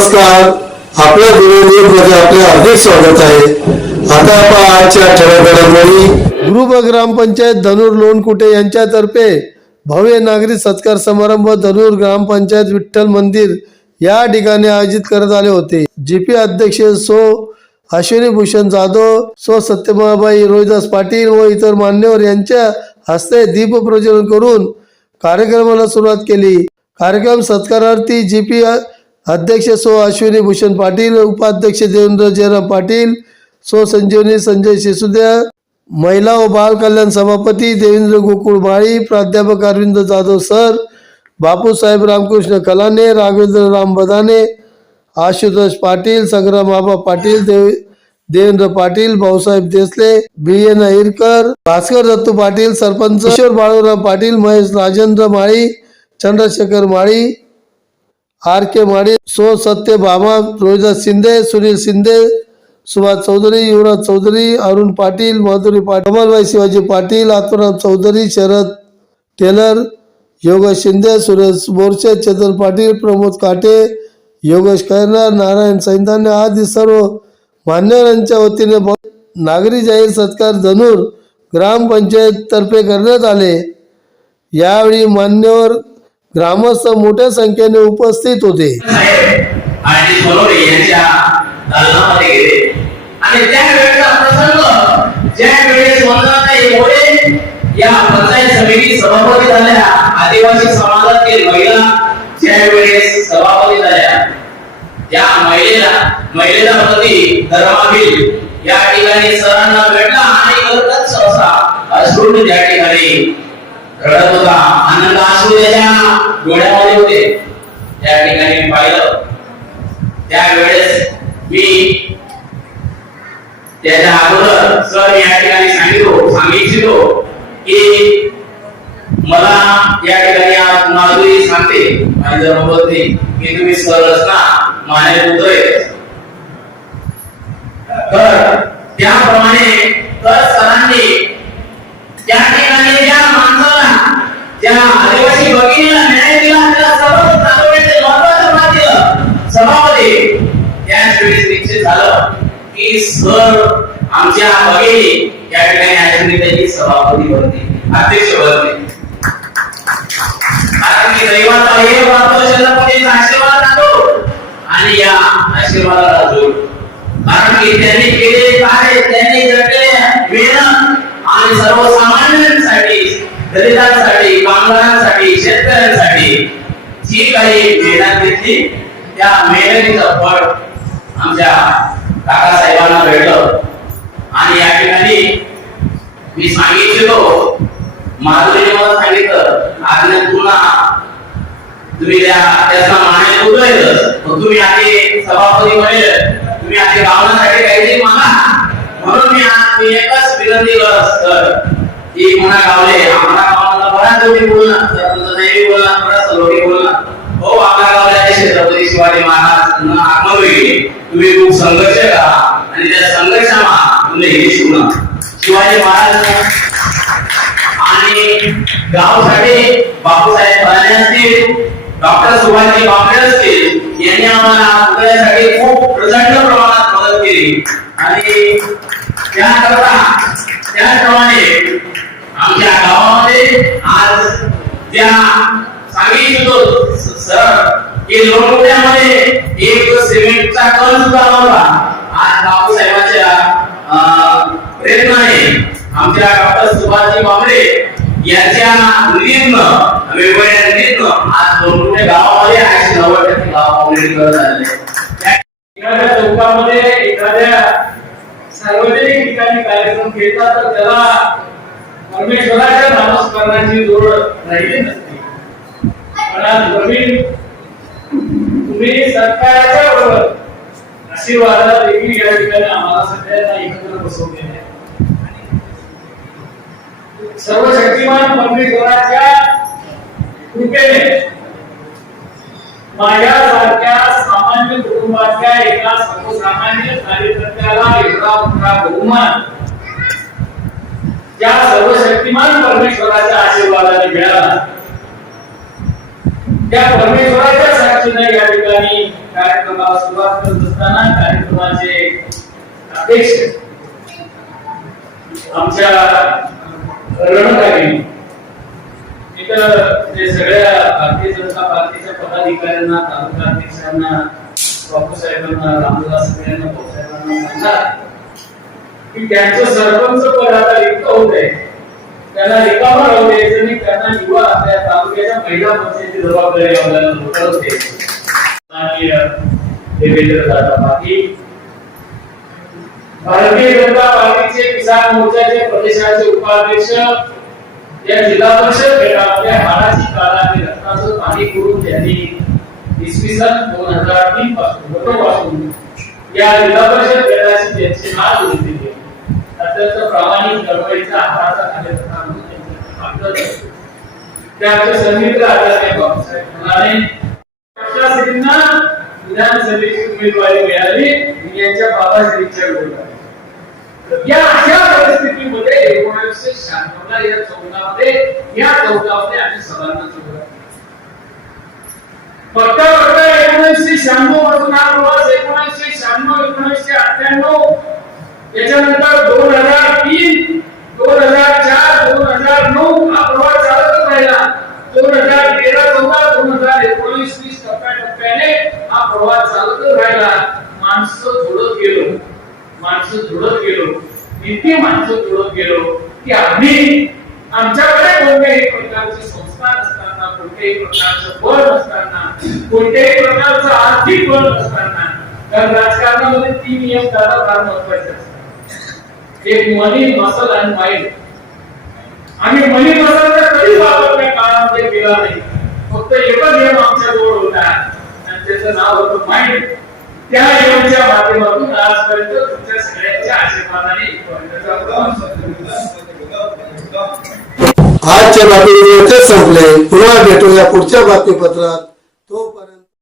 नमस्कार. आपल्या मध्ये म्हणजे आपले हार्दिक स्वागत आहे. आता आपण आजच्या ठळक ग्रुप ग्रामपंचायत धनुर लोणकुटे यांच्यातर्फे भव्य नागरिक सत्कार समारंभ धनुर ग्रामपंचायत विठ्ठल मंदिर या ठिकाणी आयोजित करण्यात आले होते. जीपी अध्यक्ष सो अश्विनी भूषण जाधव सो सत्यमाबाई रोहिदास पाटील व इतर मान्यवर यांच्या हस्ते दीप प्रज्वलन करून कार्यक्रमाला सुरुवात केली. कार्यक्रम सत्कारार्थी जी पी अध्यक्ष सो अश्विनी भूषण पाटील उपाध्यक्ष देवेंद्र जयराम पाटील सो संजीवनी संजय शिसुद्या महिला व बाल कल्याण सभापती देवेंद्र गोकुळ माळी प्राध्यापक Arvind Jadhav sir Bapusaheb Ramkrishna Kalane Raghavendra Ram Badane Ashutosh Patil Sangram Aba Patil Dev Devendra Patil Bhausaheb Desale B N Ahirkar Bhaskar Dattu Patil sarpanch Kishor Balurao Patil Mahesh Rajendra Mali Chandrashekhar Mali R K Mali सो सत्य भामा रोहिदास शिंदे सुनील शिंदे सुभाष चौधरी युवराज चौधरी अरुण पाटील माधुरी पाटील कमलबाई शिवाजी पाटील आत्माराम चौधरी शरद टेलर योगेश शिंदे सुरेश बोरसे चेतन पाटील प्रमोद काटे योगेश खैरनार नारायण सैंताने आदी सर्व मान्यवरांच्या वतीने नागरी जाहीर सत्कार धनुर ग्रामपंचायत तर्फे करण्यात आले. यावेळी मान्यवर ग्रामस्थ मोठ्या संख्येने उपस्थित होते. या पंचायत समिती सभापती झाल्या आदिवासी समाजातील महिला वेळेस सभापती झाल्या. त्या महिलेला महिलेचा धर्मातील या ठिकाणी सरांना भेटला आणि सहसा अश्रू त्या ठिकाणी रडत होता. आनंद असू त्याच्या डोळ्यामध्ये होते. त्या ठिकाणी मी पाहिलं. त्यावेळेस मी त्याच्या अगोदर सर या ठिकाणी सांगितलो सांगितलो की मला या ठिकाणी आज माधुरी सांगते. आणि जर बोलते की तुम्ही सर असता माझे पुत्र तर त्याप्रमाणे तर सरांनी त्या ठिकाणी ज्या माणसाला ज्या आदिवासी भगिनीला न्याय दिला त्याला सर्व चालवण्याचे महत्वाचं भाग दिलं. सभामध्ये त्याचवेळेस निश्चित झालं की सर आमच्या भगिनी या ठिकाणी आश्रमिताची सभापती बनते अध्यक्ष बनते कारण की दैवाचा हे वाटतो शरपतीचा आशीर्वाद राहतो आणि या आशीर्वादाला जोड कारण की त्यांनी केले कार्य त्यांनी जगलेले मेहनत आणि सर्वसामान्यांसाठी मेहनत त्या मेहनतीचं फळ आमच्या काकासाहेबांना भेटलं. आणि या ठिकाणी मी सांगितलेलो माधुरीने मला सांगितलं आज पुन्हा तुम्ही त्या त्याचा मान्य उतरायचं मग तुम्ही आधी सभापती म्हणे तुम्ही आधी गावण्यासाठी काहीतरी मागा. म्हणून मी आज मी एकच विनंती करत की म्हणा गावले. आम्हाला गावाला बऱ्याच लोक बोलणार. तुमचं देवी बोलणार बऱ्याच लोक बोलणार. हो आम्हाला छत्रपती शिवाजी महाराज आत्मवेळी गेले तुम्ही खूप संघर्ष करा आणि त्या संघर्षामा तुम्ही हे शिकणार शिवाजी महाराज आणि गावसाठी बापूसाहेब फलाने असतील डॉक्टर सुभाषजी बापडे असतील यांनी आम्हाला हृदयासाठी खूप प्रचंड प्रमाणात मदत केली. आणि त्याकरता त्याचप्रमाणे आमच्या गावामध्ये आज त्या सांगितलं सर हे लोणकोट्यामध्ये एक सिमेंटचा कण सुद्धा नव्हता आज बापूसाहेबांच्या प्रेरणाने आमच्या डॉक्टर सुभाषजी बांबरे यांच्या निम्न वेगवेगळ्या निम्न आज लोणकोट्या गावामध्ये ऐंशी नव्वद टक्के गाव काँक्रीट करत आलेले एखाद्या चौकामध्ये एखाद्या सार्वजनिक ठिकाणी कार्यक्रम घेतला तर त्याला परमेश्वराच्या नामस्मरणाची जोड राहिली नसते. पण आज तुम्ही बरोबर आशीर्वादाला देखील या ठिकाणी आम्हाला सगळ्यांना एकत्र आहे सर्व शक्तिमान परमेश्वराच्या कृपेने माझ्यासारख्या सामान्य कुटुंबातल्या एका सर्वसामान्य कार्यकर्त्याला एवढा मोठा बहुमान त्या सर्वशक्तिमान परमेश्वराच्या आशीर्वादाने मिळाला. त्या परमेश्वराच्या साक्षीने या ठिकाणी कार्यक्रमाला सुरुवात करत असताना कार्यक्रमाचे अध्यक्ष आमच्या रणकारी इथं जे सगळ्या भारतीय जनता पार्टीच्या पदाधिकाऱ्यांना तालुका अध्यक्षांना बापू साहेबांना रामदास सगळ्यांना भाऊसाहेबांना सांगणार की त्यांचं सरपंच पद आता रिक्त होत आहे त्यांना रिकामा राहू द्यायचं नाही त्यांना युवा आपल्या तालुक्याच्या महिला पक्षाची जबाबदारी आपल्याला लोटावते माननीय देवेंद्र दादा पाटील भारतीय जनता पार्टीचे किसान मोर्चाचे प्रदेशाचे उपाध्यक्ष या जिल्हा परिषद गटामध्ये हाडाची काळा आणि रक्ताचं पाणी करून त्यांनी इसवी सन दोन हजार तीन पासून पासून या जिल्हा परिषद गटाची त्यांचे नाव जोडून अत्यंत प्रामाणिक चळवळीचा हाताचा कार्यकर्ता म्हणून त्यांचं संमित्र आचार्य बाबासाहेब म्हणाले पक्षाश्रींना विधानसभेची उमेदवारी मिळाली यांच्या बाबाश्रींच्या विरोधात. या अशा परिस्थितीमध्ये एकोणीसशे शहाण्णव ला या चौकामध्ये या चौकामध्ये आम्ही सभांना सुरुवात बघता बघता एकोणीसशे शहाण्णवपासून हा प्रवास एकोणीसशे शहाण्णव एकोणीसशे अठ्ठ्याण्णव त्याच्यानंतर दोन हजार तीन दोन हजार चार दोन हजार नऊ हा प्रवास चालतच राहिला दोन हजार तेरा चौदा दोन हजार एकोणीस वीस टप्प्याटप्प्याने हा प्रवास चालतच राहिला. माणसं जोडत गेलो. माणसं जुळत गेलो. इतकी माणसं जुळत गेलो की आम्ही आमच्याकडे कोणत्याही प्रकारचे संस्था नसताना कोणत्याही प्रकारचं बळ नसताना कोणत्याही प्रकारचं आर्थिक बळ नसताना कारण राजकारणामध्ये तीन नियम दादा फार महत्त्वाचे असतात. ते मनी मसल अँड माइंड आम्ही मनी मसलचा कधी वापर त्या काळामध्ये केला नाही. फक्त एकच नियम आमच्या जवळ होता. आणि त्याचं नाव होतं माइंड त्या नियमच्या माध्यमातून आजपर्यंत तुमच्या सगळ्यांच्या आशीर्वादाने आजच्या बातमीपत्र संपले. पुन्हा भेटूया पुढच्या बातमीपत्रात.